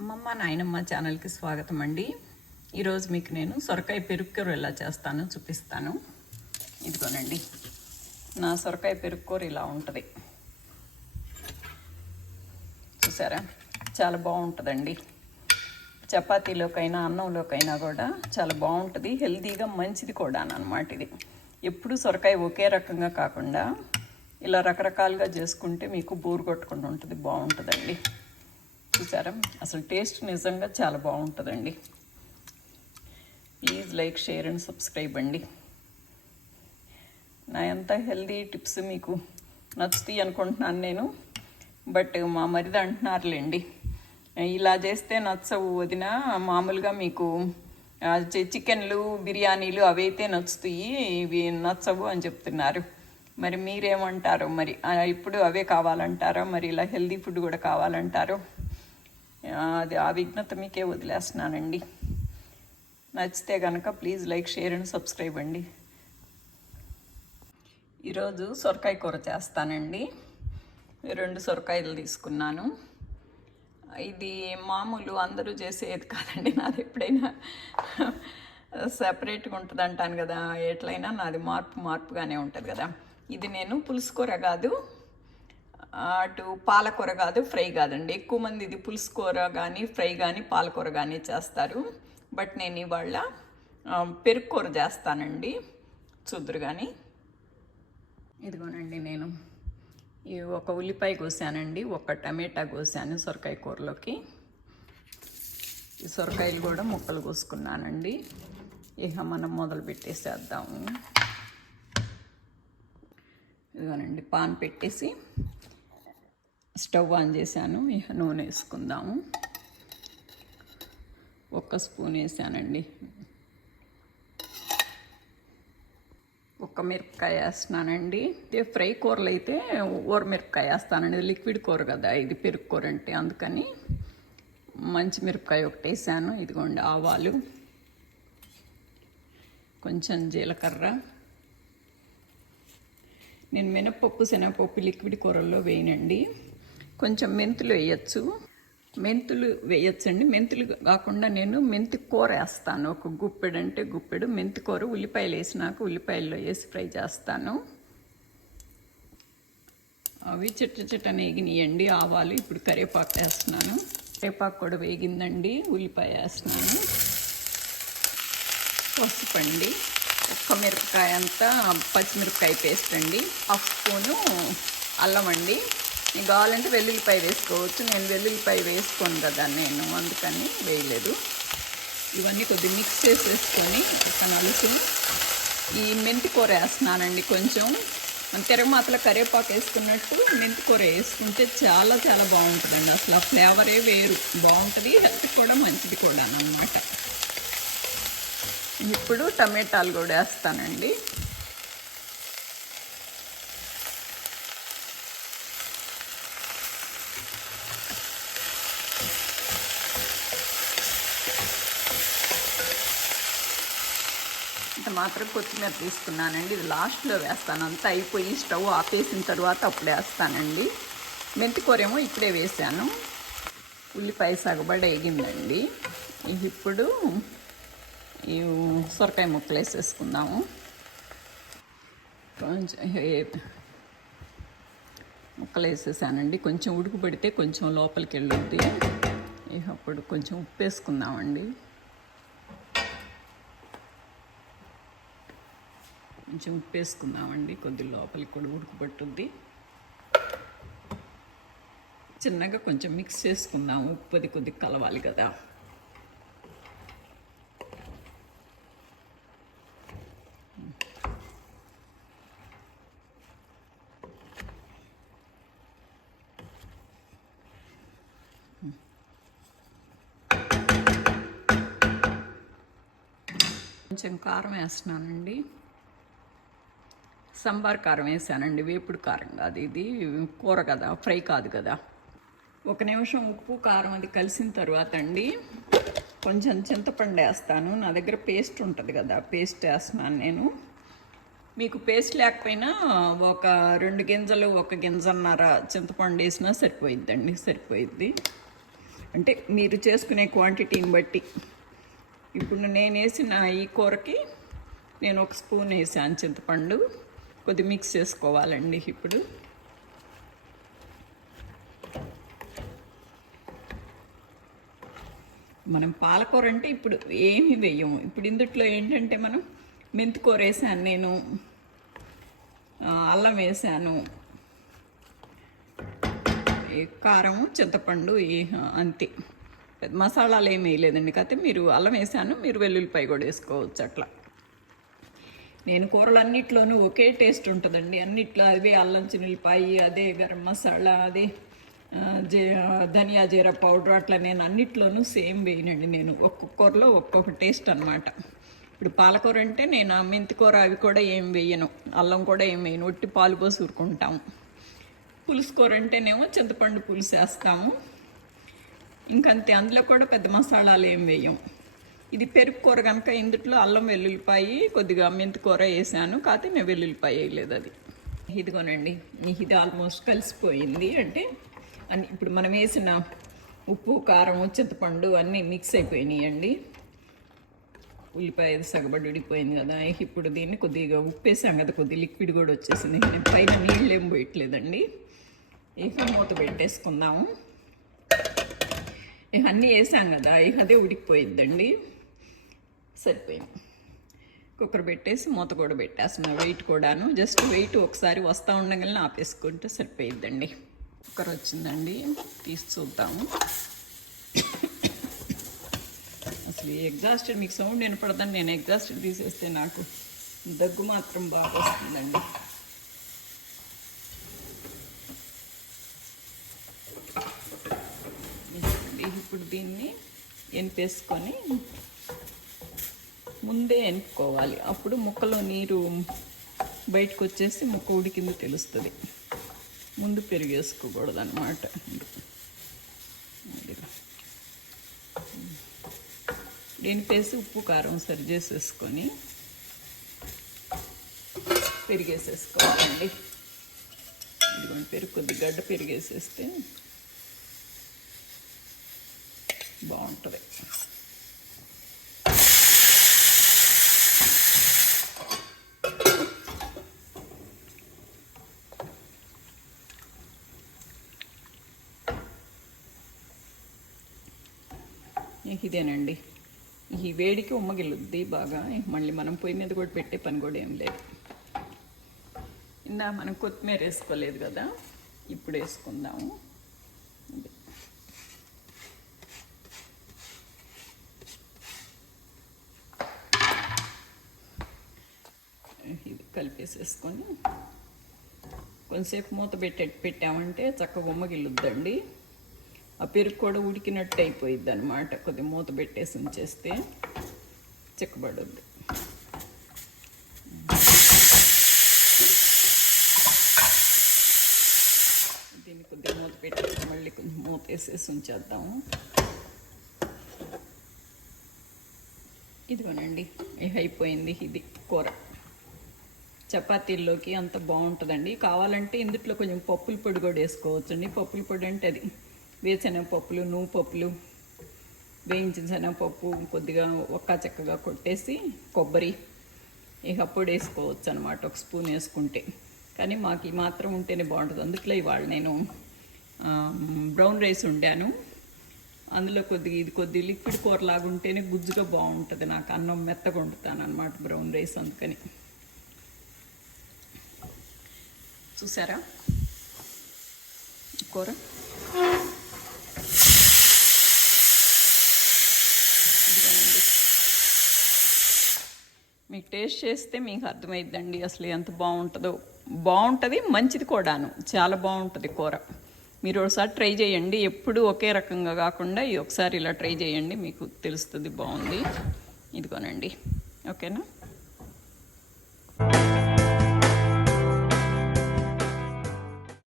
అమ్మమ్మ నాయనమ్మ ఛానల్కి స్వాగతం అండి. ఈరోజు మీకు నేను సొరకాయ పెరుక్కూర ఎలా చేస్తానో చూపిస్తాను. ఇదిగోనండి, నా సొరకాయ పెరుక్కూర ఇలా ఉంటుంది. చూసారా, చాలా బాగుంటుందండి. చపాతీలోకైనా అన్నంలోకైనా కూడా చాలా బాగుంటుంది. హెల్తీగా మంచిది కూడా అన్నమాట. ఇది ఎప్పుడు సొరకాయ ఒకే రకంగా కాకుండా ఇలా రకరకాలుగా చేసుకుంటే మీకు బోరు కొట్టకుండా ఉంటుంది. బాగుంటుందండి. చూసారా, అసలు టేస్ట్ నిజంగా చాలా బాగుంటుందండి. Please like, share and subscribe అండి. నా ఎంత హెల్దీ టిప్స్ మీకు నచ్చుతాయి అనుకుంటున్నాను నేను. బట్ మా మరిది అంటున్నారులేండి, ఇలా చేస్తే నచ్చవు వదిన, మామూలుగా మీకు చికెన్లు బిర్యానీలు అవైతే నచ్చుతాయి, ఇవి నచ్చవు అని చెప్తున్నారు. మరి మీరేమంటారో, మరి ఇప్పుడు అవే కావాలంటారో, మరి ఇలా హెల్దీ ఫుడ్ కూడా కావాలంటారో, అది ఆ విఘ్నత మీకే వదిలేస్తున్నానండి. నచ్చితే కనుక please like, share and subscribe అండి. ఈరోజు సొరకాయ కూర చేస్తానండి. 2 సొరకాయలు తీసుకున్నాను. ఇది మామూలు అందరూ చేసేది కాదండి, నాది ఎప్పుడైనా సెపరేట్గా ఉంటుంది అంటాను కదా, ఎట్లయినా నాది మార్పుగానే ఉంటుంది కదా. ఇది నేను పులుసు కూర కాదు, అటు పాలకూర కాదు, ఫ్రై కాదండి. ఎక్కువ మంది ఇది పులుసు కూర కానీ ఫ్రై కానీ పాలకూర కానీ చేస్తారు. బట్ నేను ఇవాళ పెరుగు కూర చేస్తానండి. చూద్దరు కానీ. ఇదిగోనండి, నేను ఒక ఉల్లిపాయ కోసానండి, ఒక టమాటా కోసాను సొరకాయ కూరలోకి. ఈ సొరకాయలు కూడా ముక్కలు కోసుకున్నానండి. ఇక మనం మొదలు పెట్టేసేద్దాము. ఇదిగోనండి, పాన్ పెట్టేసి స్టవ్ ఆన్ చేశాను. ఇక నూనె వేసుకుందాము. 1 స్పూన్ వేసానండి. 1 మిరపకాయ వేస్తున్నానండి. ఇదే ఫ్రై కూరలు అయితే మిరపకాయ వేస్తానండి. లిక్విడ్ కూర కదా ఇది, పెరుగు కూర అంటే, అందుకని మంచి మిరపకాయ 1 వేసాను. ఇదిగోండి, ఆవాలు, కొంచెం జీలకర్ర. నేను మినపప్పు శనగపప్పు లిక్విడ్ కూరల్లో వేయనండి. కొంచెం మెంతులు వేయచ్చు, మెంతులు కాకుండా నేను మెంతి కూర వేస్తాను. 1 గుప్పెడు అంటే గుప్పెడు మెంతి కూర. ఉల్లిపాయలు వేసినాక ఉల్లిపాయల్లో వేసి ఫ్రై చేస్తాను. అవి చిట్టని వేగినాయండి ఆవాలు. ఇప్పుడు కరివేపాకు వేస్తున్నాను. కరివేపాకు కూడా వేగిందండి. ఉల్లిపాయ వేస్తున్నాను. పసుపండి, 1 మిరపకాయ అంతా పచ్చిమిరపకాయ పేస్ట్ అండి. 1 స్పూను అల్లం అండి. మీకు కావాలంటే వెల్లుల్లిపాయ వేసుకోవచ్చు. నేను వెల్లుల్లిపాయ వేసుకోను కదా నేను, అందుకని వేయలేదు. ఇవన్నీ కొద్దిగా మిక్స్ చేసేసుకొని నలుసు ఈ మెంతి కూర వేస్తున్నానండి. కొంచెం తిరగమాతల కరివేపాకు వేసుకున్నట్టు మెంతి కూర వేసుకుంటే చాలా చాలా బాగుంటుందండి. అసలు ఆ ఫ్లేవరే వేరు, బాగుంటుంది. హెల్త్ కూడా మంచిది కూడా అన్నమాట. ఇప్పుడు టమాటాలు కూడా వేస్తానండి. మాత్రం కొత్తిమీర తీసుకున్నానండి. ఇది లాస్ట్లో వేస్తాను. అంతా అయిపోయి స్టవ్ ఆపేసిన తర్వాత అప్పుడు వేస్తానండి. మెంతి కూర ఏమో ఇప్పుడే వేసాను. ఉల్లిపాయ సగబడి వేగిందండి. ఇప్పుడు ఈ సొరకాయ ముక్కలు వేసేసుకుందాము. కొంచెం ముక్కలు వేసేసానండి. కొంచెం ఉడుకుపడితే కొంచెం లోపలికి వెళ్ళొద్ది. అప్పుడు కొంచెం ఉప్పు వేసుకుందామండి. కొంచెం ఉప్పు వేసుకుందామండి. కొద్దిగా లోపలికి కూడా ఉడుకుపట్టుద్ది. చిన్నగా కొంచెం మిక్స్ చేసుకుందాము. ఉప్పుది కొద్దిగా కలవాలి కదా. కొంచెం కారం వేస్తున్నానండి. సాంబార్ కారం వేసానండి, వేపుడు కారం కాదు. ఇది కూర కదా, ఫ్రై కాదు కదా. 1 నిమిషం ఉప్పు కారం అది కలిసిన తర్వాత అండి కొంచెం చింతపండు వేస్తాను. నా దగ్గర పేస్ట్ ఉంటుంది కదా, పేస్ట్ వేస్తున్నాను నేను. మీకు పేస్ట్ లేకపోయినా ఒక 2 గింజలు 1 గింజన్నర చింతపండు వేసినా సరిపోయిద్దండి, సరిపోయిద్ది. అంటే మీరు చేసుకునే క్వాంటిటీని బట్టి. ఇప్పుడు నేను వేసిన ఈ కూరకి నేను 1 స్పూన్ వేసాను చింతపండు. కొద్ది మిక్స్ చేసుకోవాలండి. ఇప్పుడు మనం పాలకూర అంటే ఇప్పుడు ఏమి వేయము. ఇప్పుడు ఇందుట్లో ఏంటంటే మనం మెంతికూర వేసాను, నేను అల్లం వేసాను, కారం, చింతపండు, అంతే. మసాలాలు ఏమి వేయలేదండి. కాకపోతే మీరు అల్లం వేసాను, మీరు వెల్లుల్లిపాయ కూడా వేసుకోవచ్చు. అట్లా నేను కూరలన్నిట్లోనూ ఒకే టేస్ట్ ఉంటుందండి. అన్నిట్లో అదే అల్లం చిన్నులపాయ, అదే గరం మసాలా, అదే ధనియా జీరా పౌడర్, అట్లా నేను అన్నిట్లోనూ సేమ్ వేయనండి. నేను ఒక్కొక్క కూరలో ఒక్కొక్క టేస్ట్ అనమాట. ఇప్పుడు పాలకూర అంటే నేను మెంతికూర అవి కూడా ఏం వేయను, అల్లం కూడా ఏం వేయను, ఒట్టి పాలు పోసి ఊరుకుంటాము. పులుసు కూర అంటేనేమో చింతపండు పులుసు వేస్తాము, ఇంకంతే. అందులో కూడా పెద్ద మసాలాలు ఏం వేయం. ఇది పెరుగు కూర కనుక ఇందులో అల్లం వెల్లుల్లిపాయ కొద్దిగా మెంతికూర వేసాను, కాకపోతే నేను వెల్లుల్లిపాయ వేయలేదు. అది ఇదిగోనండి, ఇది ఆల్మోస్ట్ కలిసిపోయింది. అంటే అన్ని ఇప్పుడు మనం వేసిన ఉప్పు, కారం, చింతపండు అన్నీ మిక్స్ అయిపోయినాయండి. ఉల్లిపాయ సగబడి ఉడిపోయింది కదా. ఇప్పుడు దీన్ని కొద్దిగా ఉప్పు వేసాం కదా, కొద్దిగా లిక్విడ్ కూడా వచ్చేసింది. పైన నీళ్ళు ఏం పోయట్లేదండి. ఇక మూత పెట్టేసుకుందాము. ఇక అన్నీ వేసాం కదా, ఇక అదే ఉడికిపోయిద్దండి. సరిపోయింది. కుక్కర్ పెట్టేసి మూత కూడా పెట్టేస్తున్నా. వెయిట్ కూడాను జస్ట్ వెయిట్ ఒకసారి వస్తూ ఉండగానే ఆపేసుకుంటే సరిపోయిద్దండి. కుక్కర్ వచ్చిందండి, తీసి చూద్దాము. అసలు ఎగ్జాస్టెడ్ మీకు సౌండ్ వినపడదని నేను ఎగ్జాస్టెడ్ తీసేస్తే నాకు దగ్గు మాత్రం బాగా వస్తుందండి. ఇప్పుడు దీన్ని ఎనిపేసుకొని ముందే ఎనుకోవాలి. అప్పుడు ముక్కలో నీరు బయటకు వచ్చేసి ముక్క ఉడికింది తెలుస్తుంది. ముందు పెరిగేసుకోకూడదు అన్నమాట. ఎనిపేసి ఉప్పు కారం సరి చేసేసుకొని పెరిగేసేసుకోవాలండి. ఇదిగోండి పెరుగు, కొద్ది గడ్డ పెరిగేసేస్తే బాగుంటుంది. ఇదేనండి, ఈ వేడికి ఉమ్మగిల్లుద్ది బాగా. మళ్ళీ మనం పొయ్యి మీద కూడా పెట్టే పని కూడా ఏం లేదు. మనం కొత్తిమీర వేసుకోలేదు కదా, ఇప్పుడు వేసుకుందాము. ఇది కలిపేసేసుకొని కొంచెంసేపు మూత పెట్టామంటే చక్కగా ఉమ్మగిల్లుద్దండి. ఆ పెరుగు కూడా ఉడికినట్టు అయిపోయిద్ది అనమాట. కొద్దిగా మూత పెట్టేసి ఉంచేస్తే చిక్కబడుద్ది. దీన్ని కొద్దిగా మూత పెట్టేసి మళ్ళీ కొంచెం మూత వేసేసి ఉంచేద్దాము. ఇదిగోనండి, అయిపోయింది. ఇది కూర చపాతీల్లోకి అంత బాగుంటుందండి. కావాలంటే ఇందులో కొంచెం పప్పుల పొడి కూడా వేసుకోవచ్చండి. పప్పుల పొడి అంటే అది వేరుశనగపప్పులు, నువ్వు పప్పులు, వేయించిన శనగపప్పు కొద్దిగా ఒక్క చెక్కగా కొట్టేసి కొబ్బరి ఇక పొడి వేసుకోవచ్చు అనమాట. 1 స్పూన్ వేసుకుంటే. కానీ మాకు ఈ మాత్రం ఉంటేనే బాగుంటుంది. అందుట్లో ఇవాళ నేను బ్రౌన్ రైస్ వండాను. అందులో కొద్ది లిక్విడ్ కూరలాగా ఉంటేనే గుజ్జుగా బాగుంటుంది. నాకు అన్నం మెత్తగా వండుతాను అనమాట బ్రౌన్ రైస్. అందుకని చూసారా కూర. మీకు టేస్ట్ చేస్తే మీకు అర్థమైద్దండి అసలు ఎంత బాగుంటుందో. బాగుంటుంది, మంచిది కూడాను, చాలా బాగుంటుంది కూర. మీరు ఒకసారి ట్రై చేయండి. ఎప్పుడు ఒకే రకంగా కాకుండా ఒకసారి ఇలా ట్రై చేయండి, మీకు తెలుస్తుంది బాగుంది. ఇదిగోనండి, ఓకేనా.